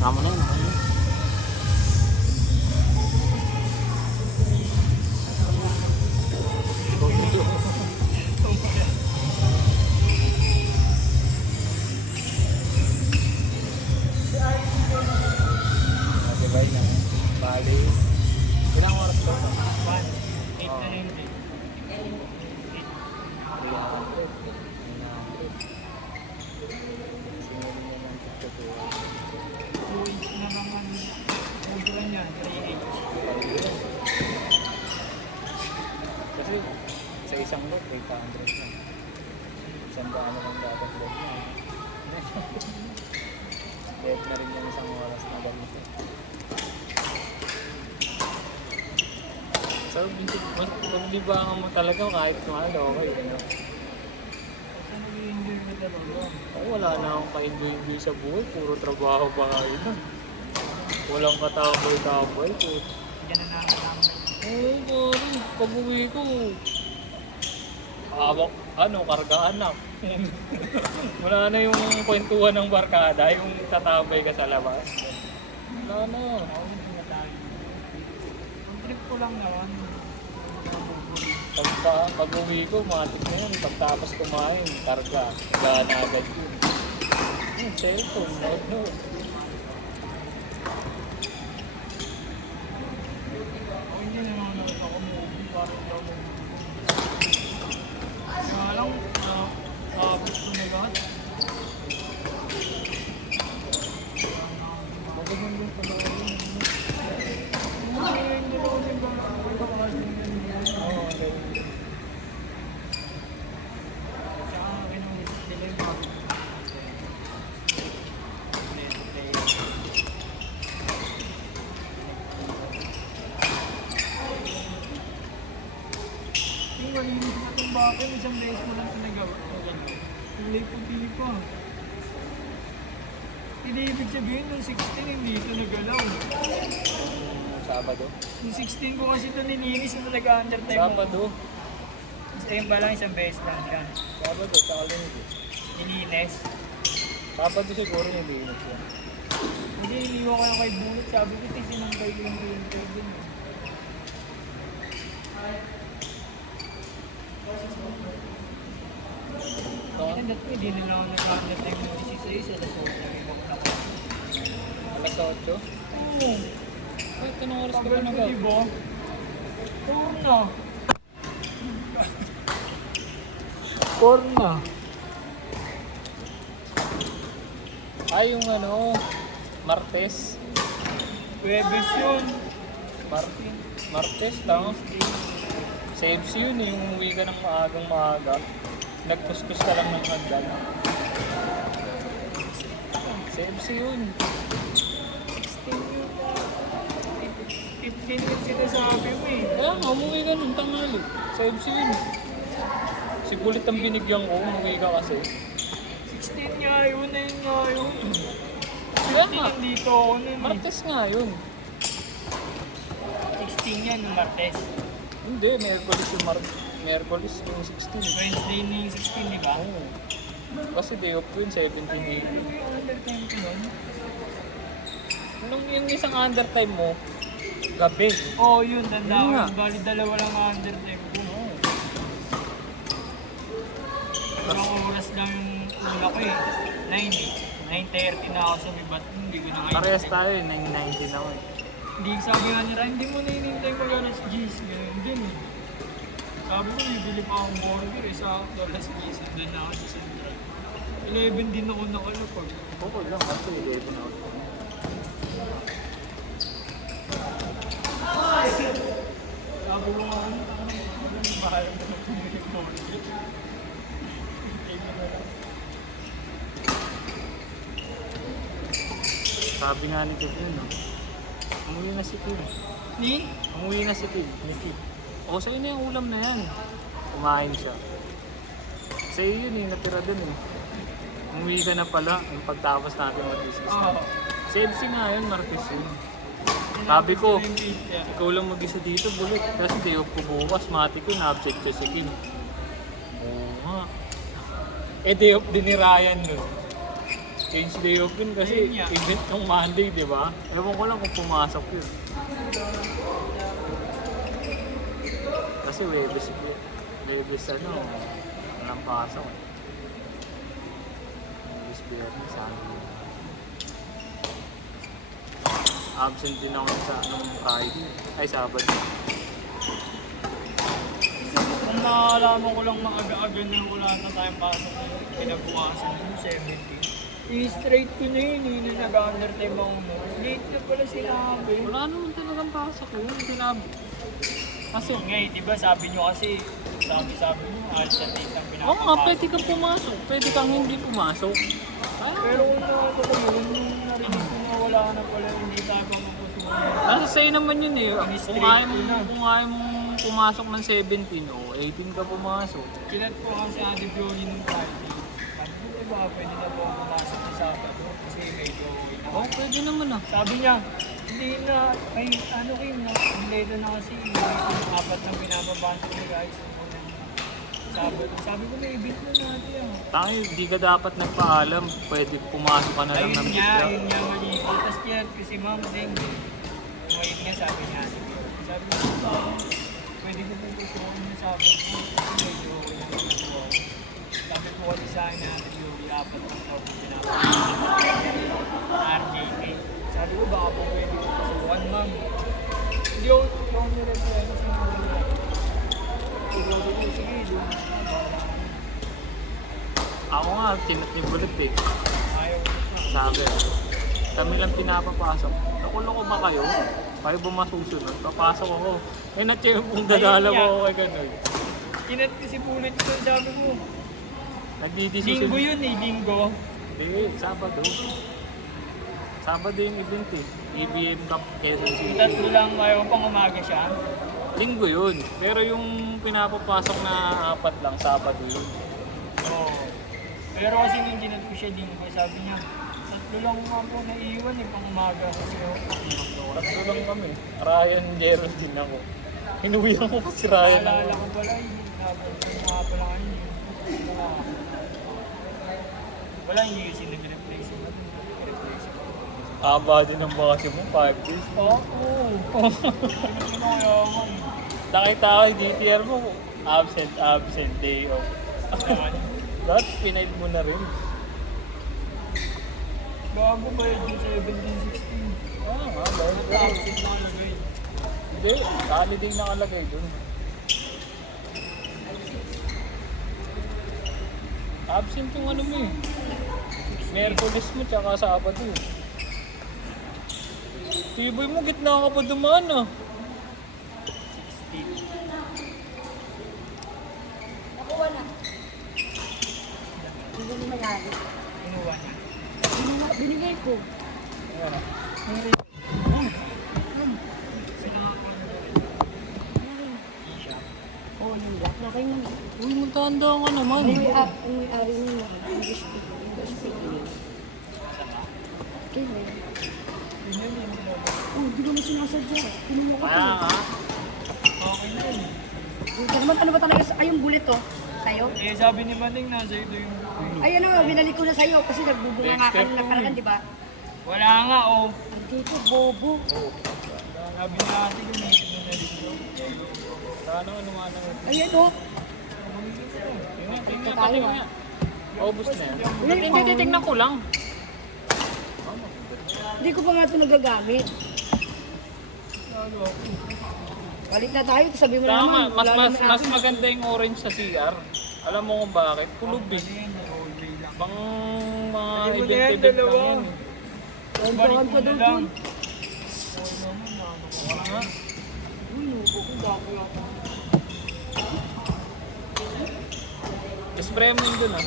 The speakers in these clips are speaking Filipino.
Tama na yun. Okay. Diba yun? Bali. Ilang oras to? 8 na rin din. Na naman, ubulan niya, 3H. Kasi sa isang load, 800 na. Isang daan naman dapat load na. Dead na rin yung isang oras na ganito. So, maglibangan mo talaga kahit mahal, okay. Ano? Kasi nag-i-enjoy ka talaga. Oh, wala na akong ka-enjoy sa buhay. Puro trabaho pa kayo na. Walang katambay-tambay. Yan na namin. Oo, pag-uwi ko. Awak, karga anak. Wala na yung kwentuhan ng barkada, yung tatambay ka sa labas. Wala na. Ang trip ko lang naman. Pag-uwi ko, matik na yun. Pagtapos kumain, karga. Gana agad yun. Yung cellphone, no. Hindi naman ako movie. Parang daw movie. Kaya lang, gusto na lahat. Magandang yung panoorin. Oo, okay. Malinis na itong bakit, isang beses mo lang ito nagawa. Yung lipong-pili pa. Hindi ibig sabihin nung 16 hindi ito nagalaw. Sabado. Yung 16 ko kasi ito nilinis na nag-undertime mo. Sabado. Ayun pa lang, isang beses lang siya. Sabado, saka linggo. Nilinis. Sabado siguro hindi init yan. Hindi, iniwan ko yung kay Bulot. Sabi ko, sinambay ko yung kay Bulot. Kaya dati hindi na lang ako nag-undertime mo 16 alas 8 lang yung bakla ko. Alas 8? Oo. Ay, tanong oras ka pa Tagal ko, nag-up. diba? Turna. Corna. Ay, yung Martes. Webes yun. Martes, tama? Saves yun, yung umuwi ka ng maagang maaga. Nagkuskus ka lang ng hagdan. Saves yun. 16 yun. 15 minutes ito sabi mo eh. Kaya nga, umuwi ka ng tanghali. Saves yun. Si Kulit ang binigyan ko, umuwi ka kasi. 16 nga yun, ayun nga yun. Kaya nga, 15 dito ako nun eh. Martes nga yun. 16 yan, yung Martes. Hindi, Merkulis yung 16. Wednesday na yung 16, di ba? Oo. Kasi day off ko yun, 17 day. Ano yung undertime ko nun? Nung yung isang undertime mo, gabi. Oo, yun, tanda ko Yun nga. yun. Bali, dalawa lang ang undertime ko. Oo. Isang oras lang yung una ko eh. 9:30 na ako sumibat. Hindi ko na ngayon. Parehas tayo eh, 9:19 ako eh. Hindi, sabi nga ni Ryan, hindi mo na inintay mag-alas G's. Ganun din eh. Sabi ko, bibili pa akong burger eh. Sa alas G's. Doon na ako sa Central. 11 din ako nakalapag. Okay lang, kasi 11 ako. Sabi ko nga, ano mahal mo na bumili burger. Sabi nga ni Kim yun, no? Umuwi na si Kim. Ni? Umuwi na si Kim. Nikki. O, sa'yo na yung ulam na yan. Kumain siya. Sa'yo yun eh, natira dun eh. Umuwi ka na pala, yung pagtapos natin mag-business na. Oo. Sales nga yun, Martes yun. Sabi ko, ikaw lang mag-isa dito, Bulot. Kasi day off ko bukas, mati ko, na-upset ko si Kim. Oo nga. Eh, day off din ni Ryan nun. Change day off yun kasi Ayun nga. event yung Monday, di ba? Ewan ko lang kung pumasok yun. Kasi Webes ano, walang pasok. Webes Biyernes, ano. Absent din ako sa anong Friday. Ay, Sabado. Kung nakalaman ko lang maaga-aga na wala na tayong pasok na pinabukasan yung 17. I-straight ko na yun, yun yung nag-undertime ako mo. Late na pala sinabi. Wala naman talagang pasok yun. Sinabi. Kasi, Ngayon, di ba sabi nyo kasi, sabi nyo, alternate ang oo pinapapasok. nga, pwede kang pumasok. Pwede kang hindi pumasok. Ay, Pero kung nakako ko yun, yung narinig ko na wala ka na pala, hindi tayo pa mapusunan. nasa sa'yo naman yun eh. Straight Kung ayaw mong pumasok ng 17 o 18 ka pumasok. Kinat ko kasi Ate Bioli nung Friday. Sabi ko, diba, pwede na po ako pumasok sa Sabado kasi medyo okay na. Oo, pwede naman ah. Sabi niya, hindi na, ay ano kayo na, delayed na kasi yung apat na pinapapasok ni guys. Sabado. Sabi ko, may event na natin ah. Tayo, di ka dapat nagpaalam. Pwede pumasok ka na lang ng bigla. Ayun niya, mali. Tapos kaya, kasi ma'am, din, wait nga sabi niya. Sabi ko, pwede ko po gusto ko yung Sabado. Kasi medyo okay na medyo okay. Sabi ko kasi sa akin na yung apat ng tao ko pinapasok. RJK. Sabi ko, baka po pwede ko kasi one ma'am. Hindi ako nireplano sa mga nila. Siguro ko, sige, doon. Ako nga, kinat ni Bullet eh. Ayaw ko na. Sabi, kami lang pinapapasok. Nakuloko ba kayo? Kayo ba masusunod? Papasok ako. Eh, na-check kung dadala ko ako kay gano'n. Kinat ko si Pulit ko, sabi ko. Nagdidesisyon. Linggo yun eh, linggo. Hindi, Sabado. Sabado yung event eh. EBM Cup Quezon City. Tatlo lang, ayaw pang umaga siya. Linggo yun. Pero yung pinapapasok na apat lang, Sabado yun. Oo. Pero kasi nung ginat ko siya linggo, sabi niya, tatlo lang nga po naiiwan eh, pang umaga kasi ako. Tatlo lang kami. Ryan, Geraldine ako. Hinuwihan ko pa si Ryan. Naalala ko pala eh, sabi ko nga pala kayo eh. Wala yung using nag-replace mo. Nag-replace ko. Haba din ang bakasyon mo, 5 days. Oo. Hindi mo yaman. Nakita ko yung DTR mo, absent, day off. Lahat, pinail mo na rin. Bago ba yun yung 17-16? Ah, nga, dahil Absent na kalagay. hindi, holiday nakalagay dun. Absent yung ano mo eh. Merkulis mo tsaka Sabado eh. Tiboy mo, gitna ka pa dumaan ah. 16. Nakuha na. Hindi mo mayari. Inuwa niya. Binigay ko. Ayan ah. Oo, yung black. Nakay mo. Uy, magtanda ka naman. Ang may-ari mo. English speaking. Okay, may. Oh, di ko mo sinasadya. Kinuha ko Kaya to. nga. Okay na yun. Ito naman, ano ba talaga? Ay, yung bullet to. Sa'yo? Eh, sabi ni Maning, nasa ito yung... Ay, ano, binalik ko na sa'yo kasi nagbubunga nga ka na parang, di ba? Wala nga, oh. Dito, bobo. Sabi niya ate, gamitin mo na rin yun. Sana ano nga nang... Ayan, oh. Tingnan, pati mo yan. Obus na yan. Uy, Hindi, titignan ko lang. Hindi ko pa nga ito nagagamit. Palit na tayo, sabi mo na Tama, naman. mas, wala mas, naman mas ako. maganda yung orange sa CR. Alam mo kung bakit? Kulub eh. Pang mga Hindi mo na yan, event-event dalawa. lang yan eh. Kontrakan pa daw dun. Wala nga. Uy, nubo ko, bako yata. Spray mo yun dun ah.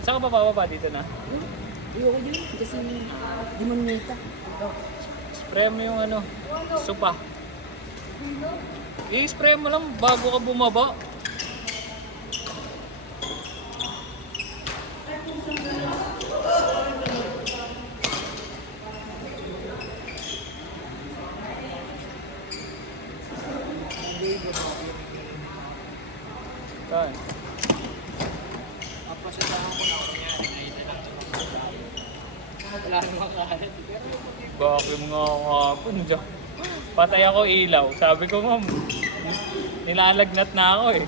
Saan ka pa bababa dito na? Ayoko yun, kasi di mo nita. Spray mo yung ano, supa. I-spray mo lang bago ka bumaba. Saan? Papasadahan ko na ako yan. Nakita lang ito. wala namang kalat. Pero yung pag- Bakit mga kapon dyan? Patay ako ilaw. Sabi ko nga, nilalagnat na ako eh.